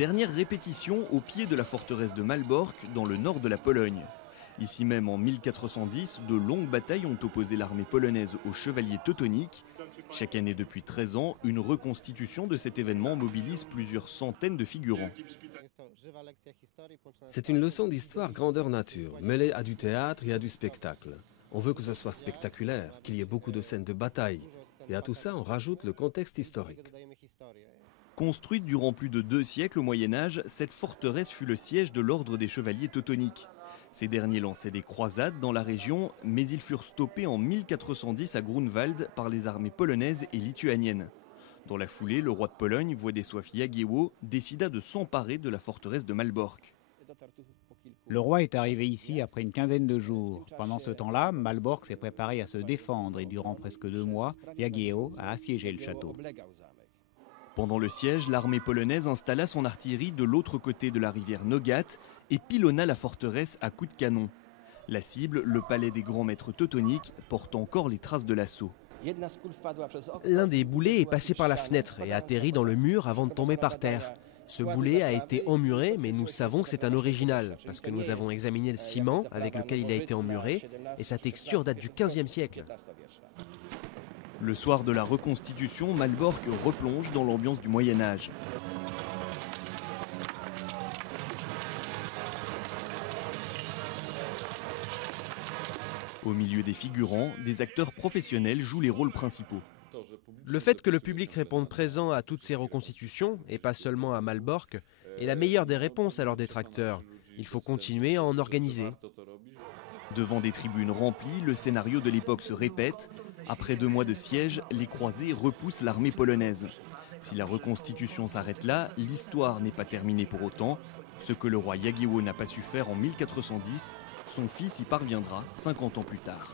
Dernière répétition au pied de la forteresse de Malbork, dans le nord de la Pologne. Ici même, en 1410, de longues batailles ont opposé l'armée polonaise aux chevaliers teutoniques. Chaque année depuis 13 ans, une reconstitution de cet événement mobilise plusieurs centaines de figurants. C'est une leçon d'histoire grandeur nature, mêlée à du théâtre et à du spectacle. On veut que ce soit spectaculaire, qu'il y ait beaucoup de scènes de bataille. Et à tout ça, on rajoute le contexte historique. Construite durant plus de 2 siècles au Moyen-Âge, cette forteresse fut le siège de l'ordre des chevaliers teutoniques. Ces derniers lançaient des croisades dans la région, mais ils furent stoppés en 1410 à Grunwald par les armées polonaises et lituaniennes. Dans la foulée, le roi de Pologne, Władysław Jagiełło, décida de s'emparer de la forteresse de Malbork. Le roi est arrivé ici après une quinzaine de jours. Pendant ce temps-là, Malbork s'est préparé à se défendre et durant presque 2 mois, Jagiełło a assiégé le château. Pendant le siège, l'armée polonaise installa son artillerie de l'autre côté de la rivière Nogat et pilonna la forteresse à coups de canon. La cible, le palais des grands maîtres teutoniques, porte encore les traces de l'assaut. L'un des boulets est passé par la fenêtre et a atterri dans le mur avant de tomber par terre. Ce boulet a été emmuré, mais nous savons que c'est un original, parce que nous avons examiné le ciment avec lequel il a été emmuré, et sa texture date du XVe siècle. Le soir de la reconstitution, Malbork replonge dans l'ambiance du Moyen-Âge. Au milieu des figurants, des acteurs professionnels jouent les rôles principaux. Le fait que le public réponde présent à toutes ces reconstitutions, et pas seulement à Malbork, est la meilleure des réponses à leurs détracteurs. Il faut continuer à en organiser. Devant des tribunes remplies, le scénario de l'époque se répète. Après 2 mois de siège, les croisés repoussent l'armée polonaise. Si la reconstitution s'arrête là, l'histoire n'est pas terminée pour autant. Ce que le roi Jagiełło n'a pas su faire en 1410, son fils y parviendra 50 ans plus tard.